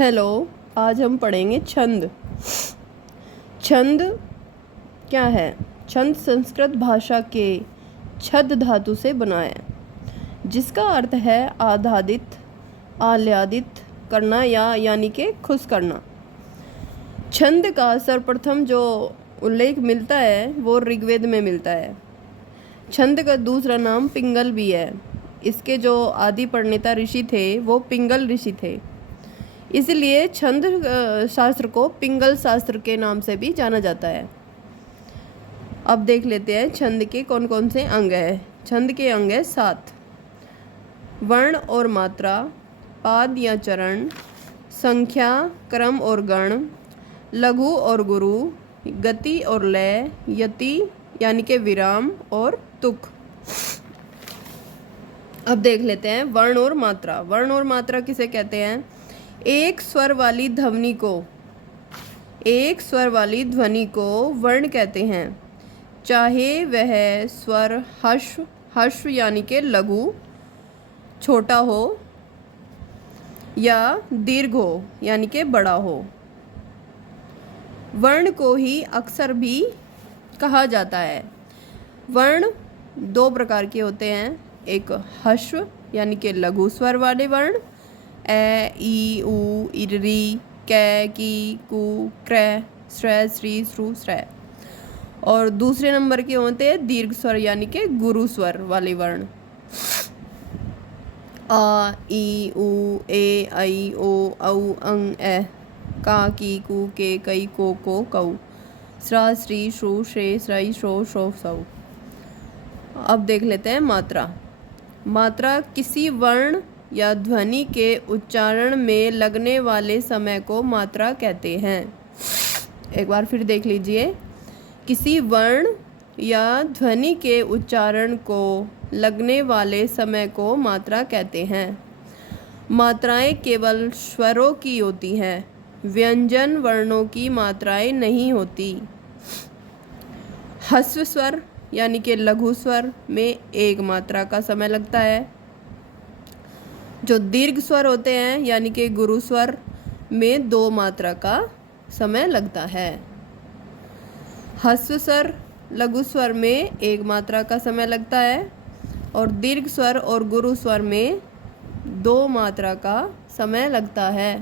Hello. आज हम पढ़ेंगे छंद। छंद क्या है? छंद संस्कृत भाषा के छद धातु से बना है, जिसका अर्थ है आह्लादित, आह्लादित करना या यानी कि खुश करना। छंद का सर्वप्रथम जो उल्लेख मिलता है वो ऋग्वेद में मिलता है। छंद का दूसरा नाम पिंगल भी है। इसके जो आदि प्रणेता ऋषि थे वो पिंगल ऋषि थे, इसलिए छंद शास्त्र को पिंगल शास्त्र के नाम से भी जाना जाता है। अब देख लेते हैं छंद के कौन कौन से अंग हैं। छंद के अंग है 7: वर्ण और मात्रा, पाद या चरण, संख्या, क्रम और गण, लघु और गुरु, गति और लय, यति यानी कि विराम और तुक। अब देख लेते हैं वर्ण और मात्रा। वर्ण और मात्रा किसे कहते हैं? एक स्वर वाली ध्वनि को वर्ण कहते हैं, चाहे वह स्वर हश्व यानी के लघु छोटा हो या दीर्घ हो यानी के बड़ा हो। वर्ण को ही अक्षर भी कहा जाता है। वर्ण 2 प्रकार के होते हैं, एक हश्व यानी के लघु स्वर वाले वर्ण ए, ई, उ, री, कै, की, कु, क्रय, श्रय, श्री, श्रु, श्रय। और दूसरे नंबर के होते हैं दीर्घ स्वर यानी के गुरु स्वर वाले वर्ण आ, ई, उ, ए, ऐ, ओ, औ, अं, ए, का, की, कु, के, कई, को, कौ, श्रा, श्री, श्रु, श्रे, श्रई, श्रो, श्रो, सौ। अब देख लेते हैं मात्रा। मात्रा किसी वर्ण या ध्वनि के उच्चारण में लगने वाले समय को मात्रा कहते हैं। एक बार फिर देख लीजिए। किसी वर्ण या ध्वनि के उच्चारण को लगने वाले समय को मात्रा कहते हैं। मात्राएं केवल स्वरों की होती हैं, व्यंजन वर्णों की मात्राएं नहीं होती। ह्रस्व स्वर यानी कि लघु स्वर में 1 मात्रा का समय लगता है। जो दीर्घ स्वर होते हैं यानी कि गुरु स्वर में 2 मात्रा का समय लगता है। ह्रस्व स्वर लघु स्वर में 1 मात्रा का समय लगता है और दीर्घ स्वर और गुरु स्वर में 2 मात्रा का समय लगता है।